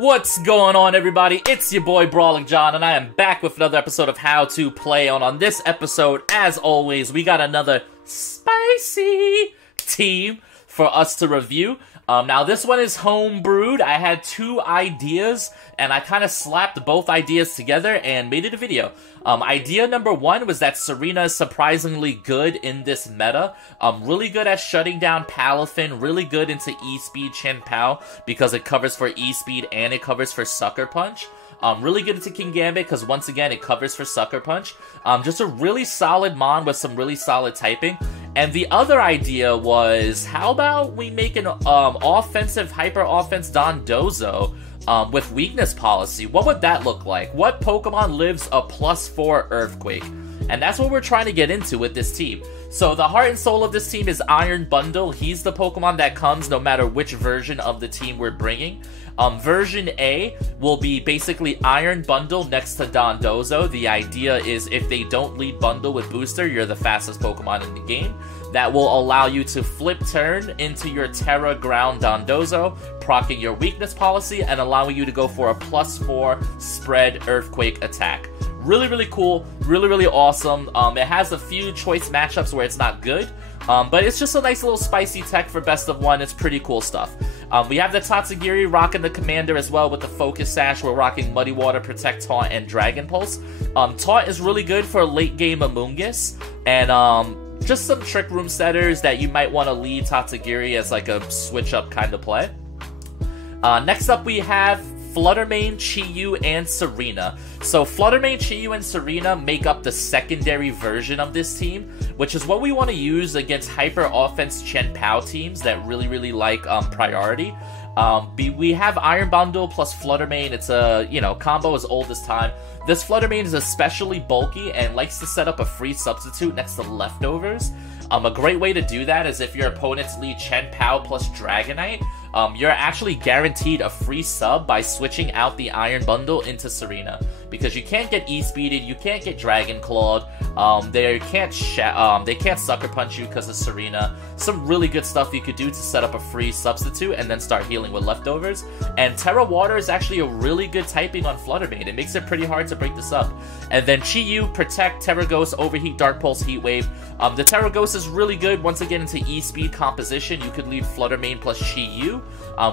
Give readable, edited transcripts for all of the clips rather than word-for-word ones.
What's going on, everybody? It's your boy Brawling John, and I am back with another episode of How to Play. On this episode, as always, we got another spicy team for us to review. Now this one is homebrewed. I had two ideas, and I kind of slapped both ideas together and made it a video. Idea number one was that TSAREENA is surprisingly good in this meta. Really good at shutting down Palafin, really good into E-Speed Chen Pao because it covers for E-Speed and it covers for Sucker Punch. Really good into King Gambit because once again it covers for Sucker Punch. Just a really solid Mon with some really solid typing. And the other idea was, how about we make an offensive hyper offense Dondozo with weakness policy? What would that look like? What Pokemon lives a +4 Earthquake? And that's what we're trying to get into with this team. So the heart and soul of this team is Iron Bundle. He's the Pokemon that comes no matter which version of the team we're bringing. Version A will be basically Iron Bundle next to Dondozo. The idea is if they don't lead Bundle with Booster, you're the fastest Pokemon in the game. That will allow you to flip turn into your Terra Ground Dondozo, proccing your weakness policy and allowing you to go for a +4 spread Earthquake attack. Really, really cool. Really, really awesome. It has a few choice matchups where it's not good. But it's just a nice little spicy tech for best of one. It's pretty cool stuff. We have the Tatsugiri rocking the Commander as well with the Focus Sash. We're rocking Muddy Water, Protect, Taunt, and Dragon Pulse. Taunt is really good for late game Amoonguss. And just some Trick Room setters that you might want to lead Tatsugiri as like a switch up kind of play. Next up we have Fluttermane, Chi-Yu, and TSAREENA. So Fluttermane, Chi-Yu, and TSAREENA make up the secondary version of this team, which is what we want to use against hyper offense Chen Pao teams that really like priority. We have Iron Bundle plus Fluttermane. It's a, combo as old as time. This Fluttermane is especially bulky and likes to set up a free substitute next to leftovers. A great way to do that is if your opponents lead Chen Pao plus Dragonite, you're actually guaranteed a free sub by switching out the Iron Bundle into TSAREENA. Because you can't get E-Speeded, you can't get Dragon Clawed, they can't Sucker Punch you because of TSAREENA. Some really good stuff you could do to set up a free substitute and then start healing with leftovers. And Terra Water is actually a really good typing on Fluttermane. It makes it pretty hard to break this up. And then Chi-Yu, Protect, Terra Ghost, Overheat, Dark Pulse, Heat Wave. The Terra Ghost is really good once again into E-Speed composition. You could lead Fluttermane plus Chi-Yu,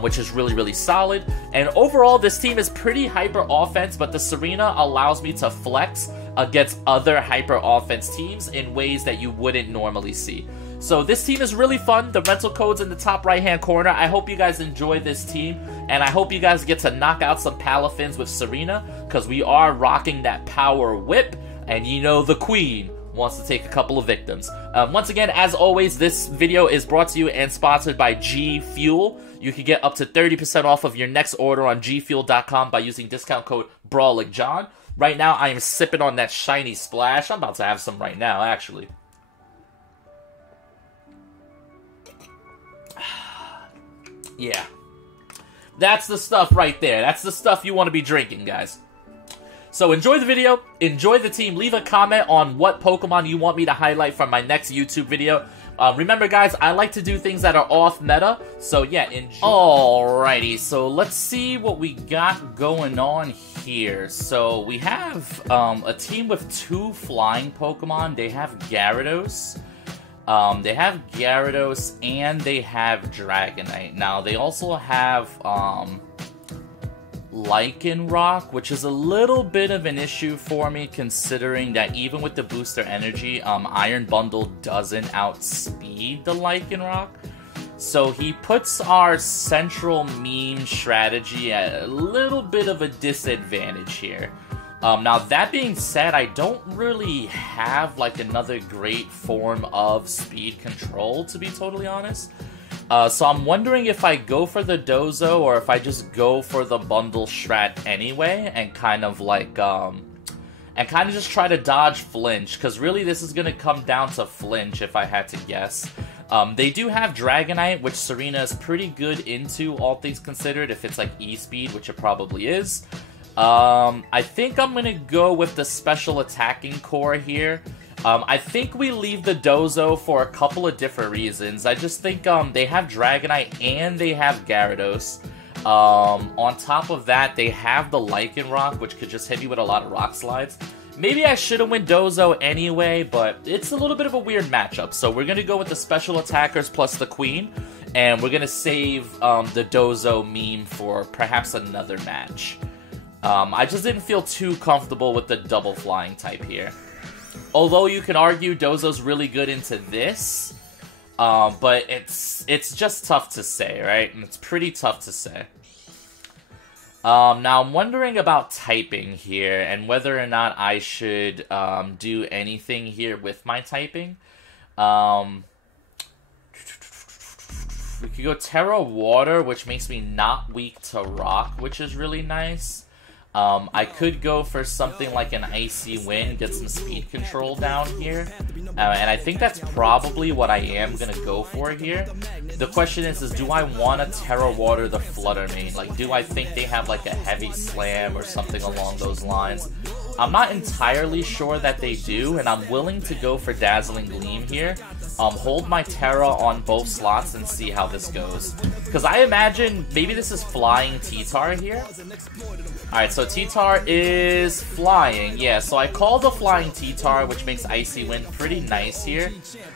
which is really solid. And overall, this team is pretty hyper offense, but the TSAREENA allows me to flex against other hyper offense teams in ways that you wouldn't normally see. So this team is really fun. The rental code's in the top right hand corner. I hope you guys enjoy this team, and I hope you guys get to knock out some Palafins with TSAREENA, because we are rocking that power whip, and the queen wants to take a couple of victims. Once again, as always, this video is brought to you and sponsored by G Fuel. You can get up to 30% off of your next order on gfuel.com by using discount code BrawlingJohn. Right now, I am sipping on that shiny splash. I'm about to have some right now, actually. Yeah. That's the stuff right there. That's the stuff you want to be drinking, guys. So enjoy the video, enjoy the team, leave a comment on what Pokemon you want me to highlight from my next YouTube video. Remember guys, I like to do things that are off meta, so yeah, enjoy. Alrighty, so let's see what we got going on here. So we have a team with two flying Pokemon. They have Gyarados. And they have Dragonite. Now they also have Lycanroc, which is a little bit of an issue for me considering that even with the booster energy, Iron Bundle doesn't outspeed the Lycanroc. So he puts our central meme strategy at a little bit of a disadvantage here. Now that being said, I don't really have like another great form of speed control, to be totally honest. So I'm wondering if I go for the Dozo or if I just go for the bundle strat anyway and kind of like, just try to dodge flinch, because really this is going to come down to flinch if I had to guess. They do have Dragonite, which TSAREENA is pretty good into, all things considered, if it's like E-Speed, which it probably is. I think I'm going to go with the special attacking core here. I think we leave the Dozo for a couple of different reasons. I just think they have Dragonite and they have Gyarados. On top of that, they have the Lycanroc, which could just hit me with a lot of Rock Slides. Maybe I should have went Dozo anyway, but it's a little bit of a weird matchup. So we're going to go with the special attackers plus the Queen, and we're going to save the Dozo meme for perhaps another match. I just didn't feel too comfortable with the double flying type here. Although you can argue Dozo's really good into this, but it's just tough to say, right? And it's pretty tough to say. Now I'm wondering about typing here and whether or not I should do anything here with my typing. We could go Terra Water, which makes me not weak to Rock, which is really nice. I could go for something like an Icy Wind, get some speed control down here. And I think that's probably what I am going to go for here. The question is do I want to Terra Water the Flutter Mane? Like, do I think they have like a Heavy Slam or something along those lines? I'm not entirely sure that they do, and I'm willing to go for Dazzling Gleam here. Hold my Terra on both slots and see how this goes. Because I imagine maybe this is Flying T-Tar here. Alright, so T-Tar is flying. Yeah, so I call the Flying T-Tar, which makes Icy Wind pretty nice here.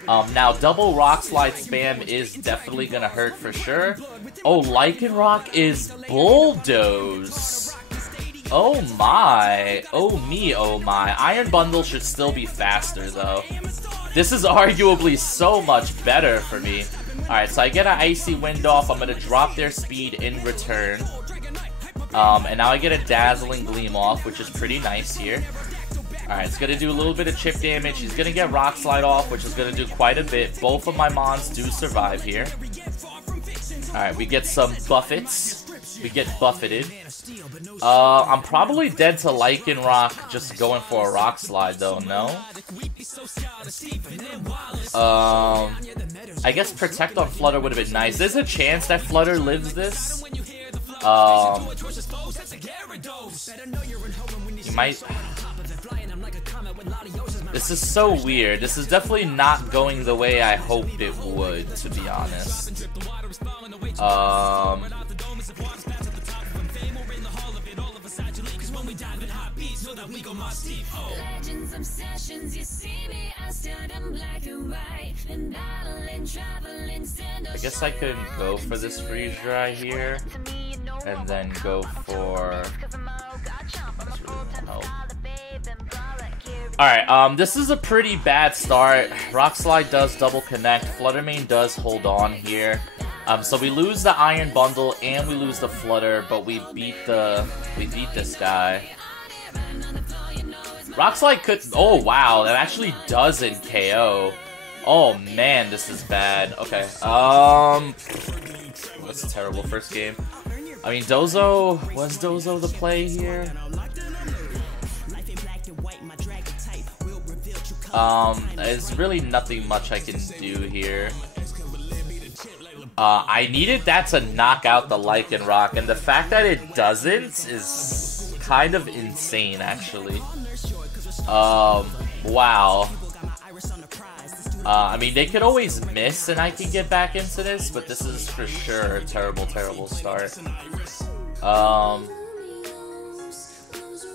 Now, double Rock Slide spam is definitely going to hurt for sure. Oh, Lycanroc is Bulldoze. Oh my. Oh me, oh my. Iron Bundle should still be faster, though. This is arguably so much better for me. Alright, so I get an Icy Wind off. I'm going to drop their speed in return. And now I get a Dazzling Gleam off, which is pretty nice here. Alright, it's going to do a little bit of chip damage. He's going to get Rock Slide off, which is going to do quite a bit. Both of my Mons do survive here. Alright, we get some Buffets. We get buffeted. I'm probably dead to Lycanroc just going for a Rock Slide, though, no? I guess Protect on Flutter would have been nice. There's a chance that Flutter lives this. You might... This is so weird. This is definitely not going the way I hoped it would, to be honest. I guess I could go for this Freeze Dry here, and then go for... Alright, this is a pretty bad start. Rock Slide does double connect. Flutter Mane does hold on here. So we lose the Iron Bundle and we lose the Flutter, but we beat this guy. Rock Slide could... Oh, wow. That actually doesn't KO. Oh, man. This is bad. Okay. That's a terrible first game. I mean, Dozo... Was Dozo the play here? There's really nothing much I can do here. I needed that to knock out the Lycanroc, and the fact that it doesn't is kind of insane, actually. Wow. I mean, they could always miss and I can get back into this, but this is for sure a terrible, terrible start.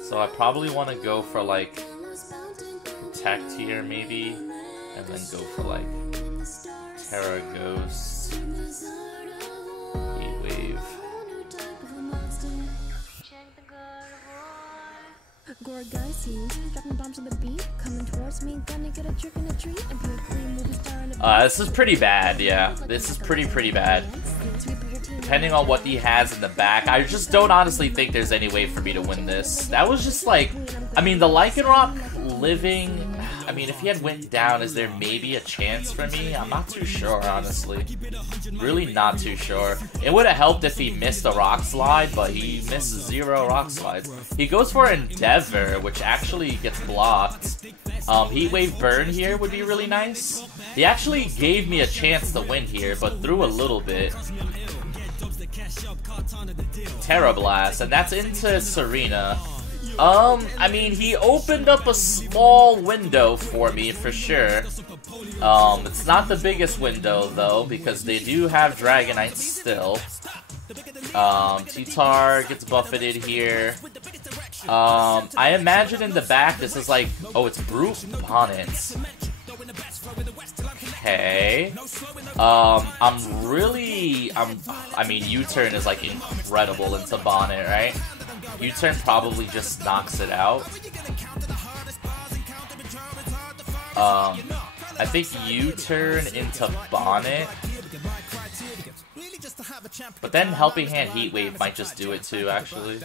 So I probably want to go for, like, Protect here, maybe, and then go for, like, Terra Ghost, Heat Wave. This is pretty bad, yeah. This is pretty bad. Depending on what he has in the back, I just don't honestly think there's any way for me to win this. That was just like, I mean, the Lycanroc living, I mean, if he had went down, is there maybe a chance for me? I'm not too sure, honestly. Really not too sure. It would have helped if he missed a Rock Slide, but he missed 0 Rock Slides. He goes for Endeavor, which actually gets blocked. Heat Wave Burn here would be really nice. He actually gave me a chance to win here, but threw a little bit. Terra Blast, and that's into TSAREENA. I mean, he opened up a small window for me, for sure. It's not the biggest window, though, because they do have Dragonites still. T-Tar gets buffeted here. I imagine in the back this is like, oh, it's Brute Bonnet. Okay. I mean, U-Turn is like incredible into Bonnet, right? U-Turn probably just knocks it out. I think U-Turn into Bonnet. But then Helping Hand Heat Wave might just do it too, actually.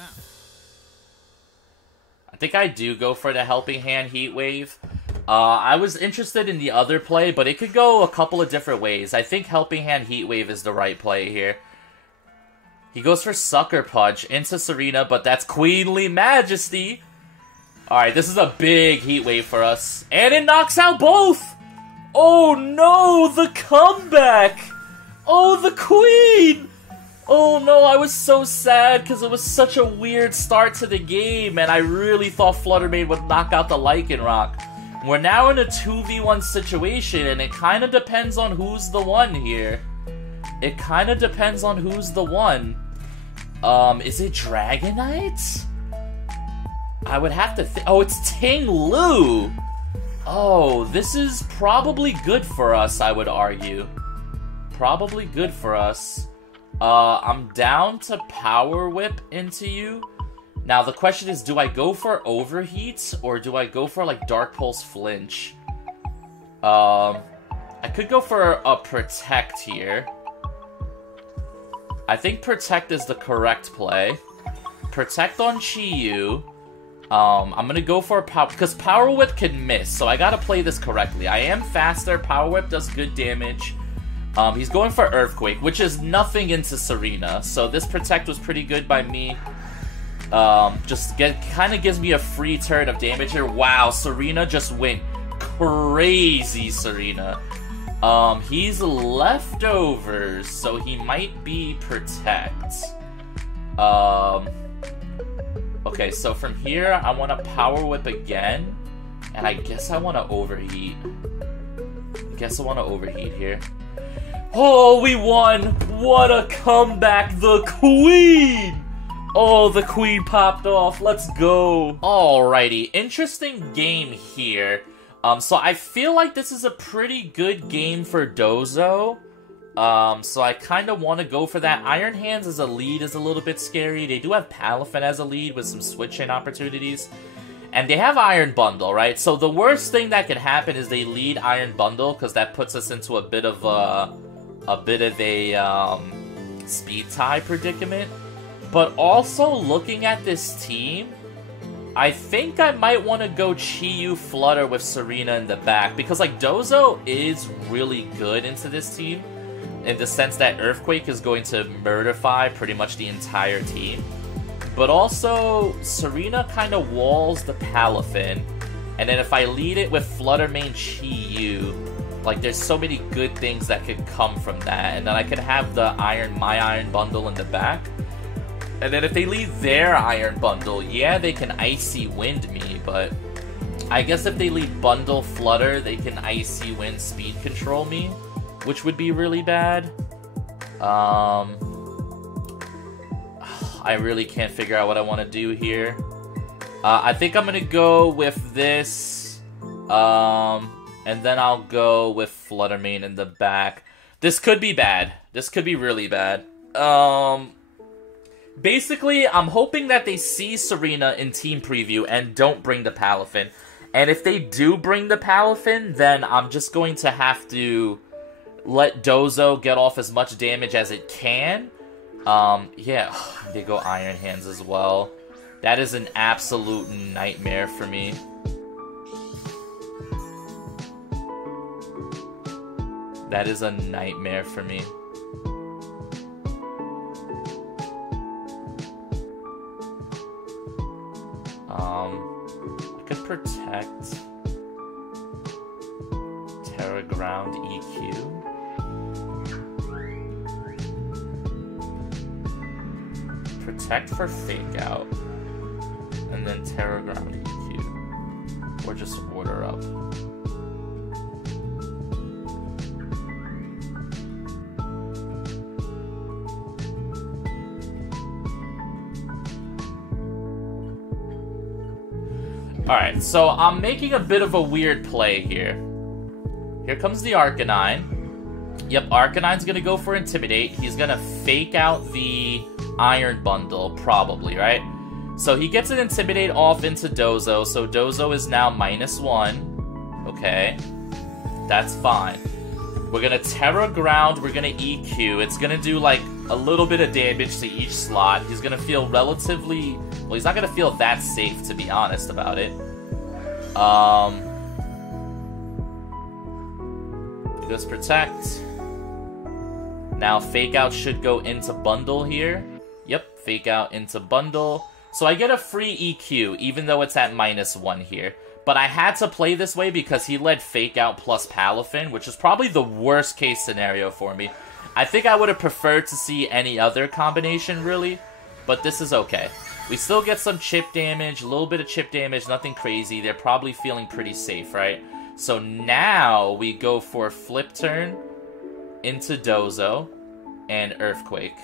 I think I do go for the Helping Hand Heat Wave. I was interested in the other play, but it could go a couple of different ways. I think Helping Hand Heat Wave is the right play here. He goes for Sucker Punch into TSAREENA, but that's Queenly Majesty. Alright, this is a big Heat Wave for us. And it knocks out both! Oh no, the comeback! Oh, the Queen! Oh no, I was so sad because it was such a weird start to the game, and I really thought Flutter Mane would knock out the Lycanroc. We're now in a 2v1 situation, and it kind of depends on who's the one here. It kind of depends on who's the one. Is it Dragonite? I would have to think. Oh, it's Ting Lu! Oh, this is probably good for us, I would argue. Probably good for us. I'm down to Power Whip into you. Now, the question is, do I go for Overheat, or do I go for, like, Dark Pulse Flinch? I could go for a Protect here. I think Protect is the correct play. Protect on Chi-Yu. I'm gonna go for a Power... because Power Whip can miss, so I gotta play this correctly. I am faster. Power Whip does good damage. He's going for Earthquake, which is nothing into TSAREENA, so this Protect was pretty good by me. Kind of gives me a free turn of damage here. Wow, TSAREENA just went crazy, TSAREENA. He's Leftovers, so he might be Protect. Okay, so from here, I want to Power Whip again, and I guess I want to Overheat. Here. Oh, we won! What a comeback! The Queen! Oh, the Queen popped off. Let's go. Alrighty, interesting game here. So I feel like this is a pretty good game for Dozo. So I kind of want to go for that. Iron Hands as a lead is a little bit scary. They do have Palafin as a lead with some switch-in opportunities. And they have Iron Bundle, right? So the worst thing that could happen is they lead Iron Bundle, because that puts us into a bit of a speed tie predicament. But also, looking at this team, I think I might want to go Chi-Yu Flutter with TSAREENA in the back, because, like, Dozo is really good into this team, in the sense that Earthquake is going to murderify pretty much the entire team. But also, TSAREENA kind of walls the Palafin, and then if I lead it with Flutter Mane Chi-Yu, like, there's so many good things that could come from that, and then I could have the My Iron Bundle in the back. And then if they leave their Iron Bundle, yeah, they can Icy Wind me, but I guess if they leave Bundle Flutter, they can Icy Wind Speed Control me, which would be really bad. I really can't figure out what I want to do here. I think I'm going to go with this, and then I'll go with Flutter Mane in the back. This could be bad. This could be really bad. Basically, I'm hoping that they see TSAREENA in Team Preview and don't bring the Palafin. And if they do bring the Palafin, then I'm just going to have to let Dozo get off as much damage as it can. Yeah, they go Iron Hands as well. That is an absolute nightmare for me. That is a nightmare for me. I could Protect, Terra Ground EQ. Protect for Fake Out, and then Terra Ground EQ. Or just Order Up. Alright, so I'm making a bit of a weird play here. Here comes the Arcanine. Yep, Arcanine's gonna go for Intimidate. He's gonna fake out the Iron Bundle, probably, right? So he gets an Intimidate off into Dozo, so Dozo is now -1. Okay. That's fine. We're gonna Terra Ground, we're gonna EQ. It's gonna do, like, a little bit of damage to each slot. He's gonna feel relatively... Well, he's not gonna feel that safe, to be honest about it. He goes Protect. Now Fake Out should go into Bundle here. Yep, Fake Out into Bundle. So I get a free EQ, even though it's at -1 here. But I had to play this way because he led Fake Out plus Palafin, which is probably the worst case scenario for me. I think I would have preferred to see any other combination, really. But this is okay. We still get some chip damage, a little bit of chip damage, nothing crazy. They're probably feeling pretty safe, right? So now we go for Flip Turn into Dozo and Earthquake.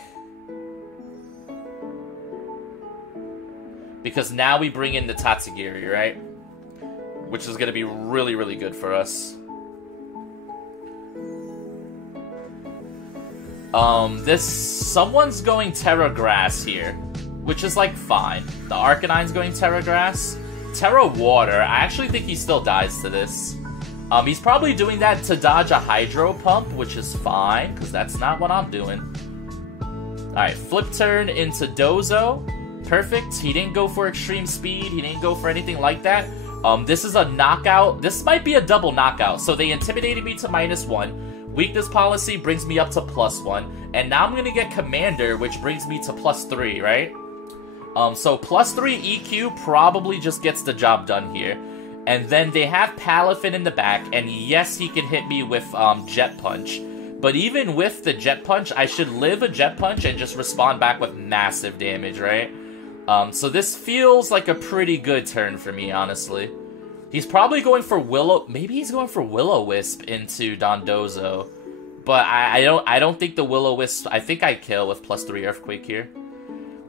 Because now we bring in the Tatsugiri, right? Which is going to be really, really good for us. Someone's going Terra Grass here, which is, like, fine. The Arcanine's going Terra Grass. Terra Water, I actually think he still dies to this. He's probably doing that to dodge a Hydro Pump, which is fine, because that's not what I'm doing. Alright, Flip Turn into Dozo. Perfect. He didn't go for Extreme Speed. He didn't go for anything like that. This is a knockout. This might be a double knockout. So they intimidated me to -1. Weakness Policy brings me up to +1. And now I'm going to get Commander, which brings me to +3, right? So +3 EQ probably just gets the job done here. And then they have Palafin in the back, and yes, he can hit me with Jet Punch. But even with the Jet Punch, I should live a Jet Punch and just respond back with massive damage, right? So this feels like a pretty good turn for me, honestly. He's probably going for Willow... Maybe he's going for Will-O-Wisp into Dondozo. But I don't think the Will-O-Wisp... I think I kill with +3 Earthquake here.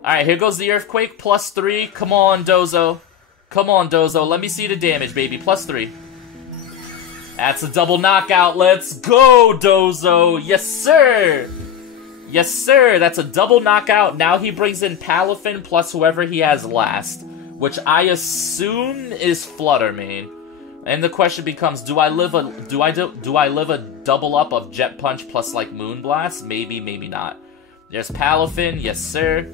Alright, here goes the Earthquake, +3. Come on, Dozo. Come on, Dozo. Let me see the damage, baby. +3. That's a double knockout. Let's go, Dozo. Yes, sir. Yes, sir. That's a double knockout. Now he brings in Palafin plus whoever he has last, which I assume is Fluttermane. And the question becomes: do I live a double up of Jet Punch plus like Moonblast? Maybe, maybe not. There's Palafin. Yes, sir.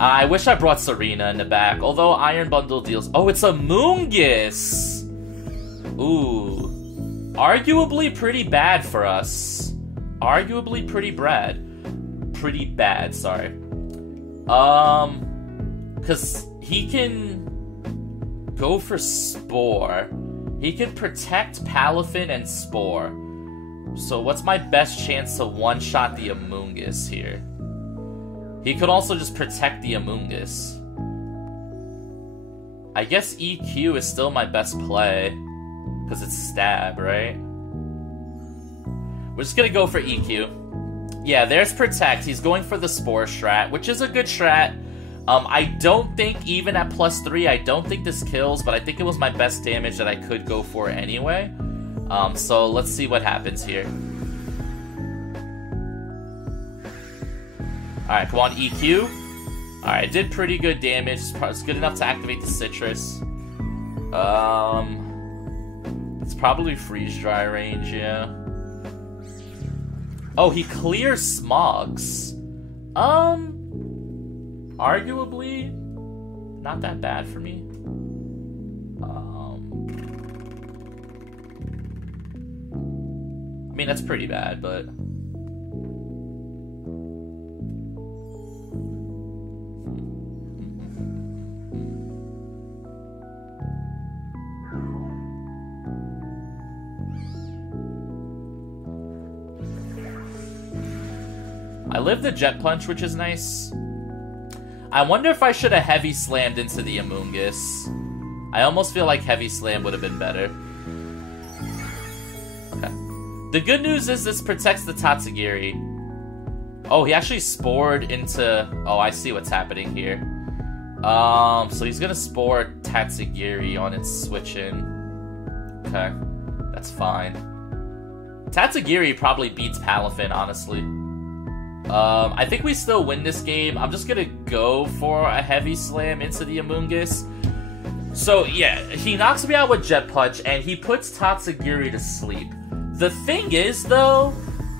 I wish I brought TSAREENA in the back, although Iron Bundle deals... Oh, it's a Moongus! Ooh. Arguably pretty bad for us. Arguably pretty bad. Pretty bad, sorry. Because he can go for Spore. He can protect Palafin and Spore. So what's my best chance to one-shot the Amoonguss here? He could also just protect the Amoonguss. I guess EQ is still my best play. Because it's stab, right? We're just gonna go for EQ. Yeah, there's Protect. He's going for the Spore strat, which is a good strat. I don't think, even at +3, I don't think this kills, but I think it was my best damage that I could go for anyway. So let's see what happens here. Alright, come on, EQ. Alright, did pretty good damage. It's good enough to activate the Citrus. It's probably Freeze Dry range, yeah. Oh, he clears Smogs. Arguably, not that bad for me. I mean, that's pretty bad, but... I live the Jet Punch, which is nice. I wonder if I should have Heavy Slammed into the Amoonguss. I almost feel like Heavy Slam would have been better. Okay. The good news is this protects the Tatsugiri. Oh, he actually spored into... Oh, I see what's happening here. So he's gonna spore Tatsugiri on its switch in. Okay, that's fine. Tatsugiri probably beats Palafin, honestly. I think we still win this game. I'm just gonna go for a heavy slam into the Amoonguss. So, yeah, he knocks me out with Jet Punch, and he puts Tatsugiri to sleep. The thing is, though,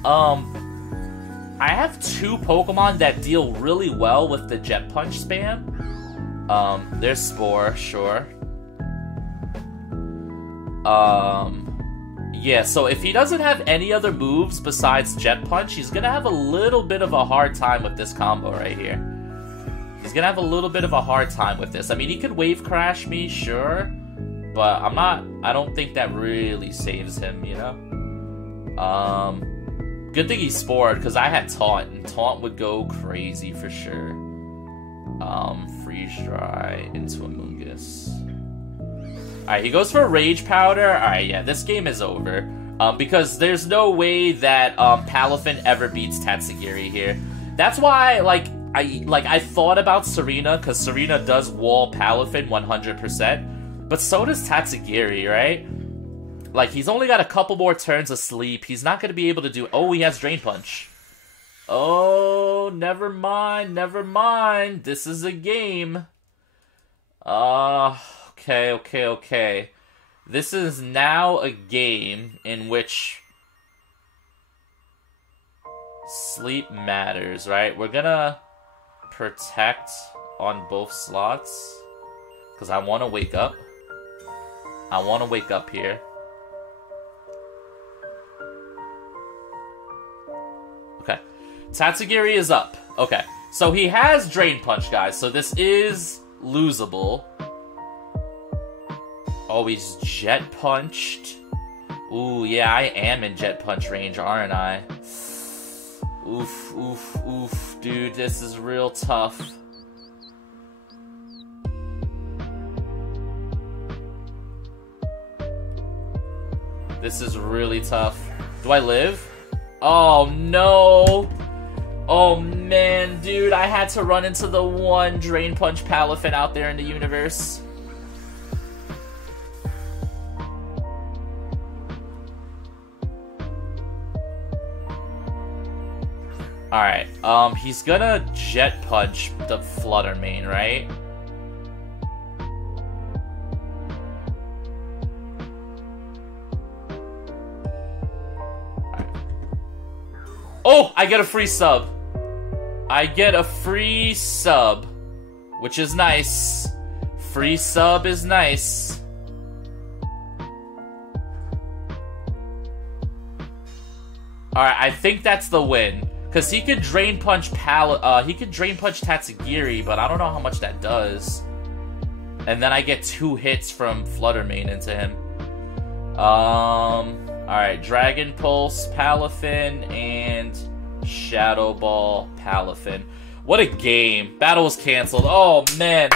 I have two Pokemon that deal really well with the Jet Punch spam. There's Spore, sure. Yeah, so if he doesn't have any other moves besides Jet Punch, he's gonna have a little bit of a hard time with this combo right here. He's gonna have a little bit of a hard time with this. I mean, he could Wave Crash me, sure, but I don't think that really saves him, you know? Good thing he Spored, because I had Taunt, and Taunt would go crazy for sure. Freeze Dry into Amoonguss. Alright, he goes for Rage Powder. Alright, yeah, this game is over. Because there's no way that Palafin ever beats Tatsugiri here. That's why, I thought about TSAREENA, because TSAREENA does wall Palafin 100%. But so does Tatsugiri, right? Like, he's only got a couple more turns of sleep. He's not going to be able to do... Oh, he has Drain Punch. Oh, never mind, never mind. This is a game. Okay. This is now a game in which sleep matters, right? We're gonna protect on both slots because I want to wake up. I want to wake up here. Okay. Tatsugiri is up. Okay. So he has Drain Punch, guys. So this is losable. Oh, he's Jet Punched. Ooh, yeah, I am in Jet Punch range, aren't I? Oof. Dude, this is real tough. This is really tough. Do I live? Oh, no. Oh, man, dude, I had to run into the one Drain Punch Palafin out there in the universe. Alright, he's gonna Jet Punch the Flutter Mane, right? Alright. Oh, I get a free sub. I get a free sub, which is nice. Free sub is nice. Alright, I think that's the win. Because he could Drain Punch he could Drain Punch Tatsugiri, but I don't know how much that does. And then I get 2 hits from Flutter Mane into him. Alright, Dragon Pulse Palafin and Shadow Ball Palafin. What a game. Battle was canceled. Oh, man.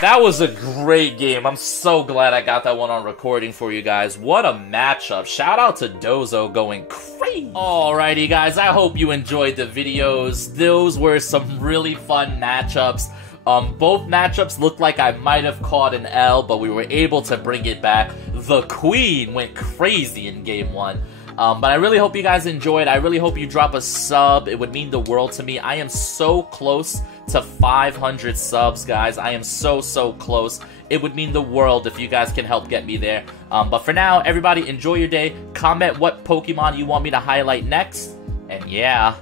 That was a great game. I'm so glad I got that one on recording for you guys. What a matchup. Shout out to Dozo going crazy. Alrighty, guys. I hope you enjoyed the videos. Those were some really fun matchups. Both matchups looked like I might have caught an L, but we were able to bring it back. The Queen went crazy in Game 1. But I really hope you guys enjoyed. I really hope you drop a sub. It would mean the world to me. I am so close to 500 subs, guys. I am so close. It would mean the world if you guys can help get me there. But for now, everybody, enjoy your day. Comment what Pokemon you want me to highlight next. And yeah.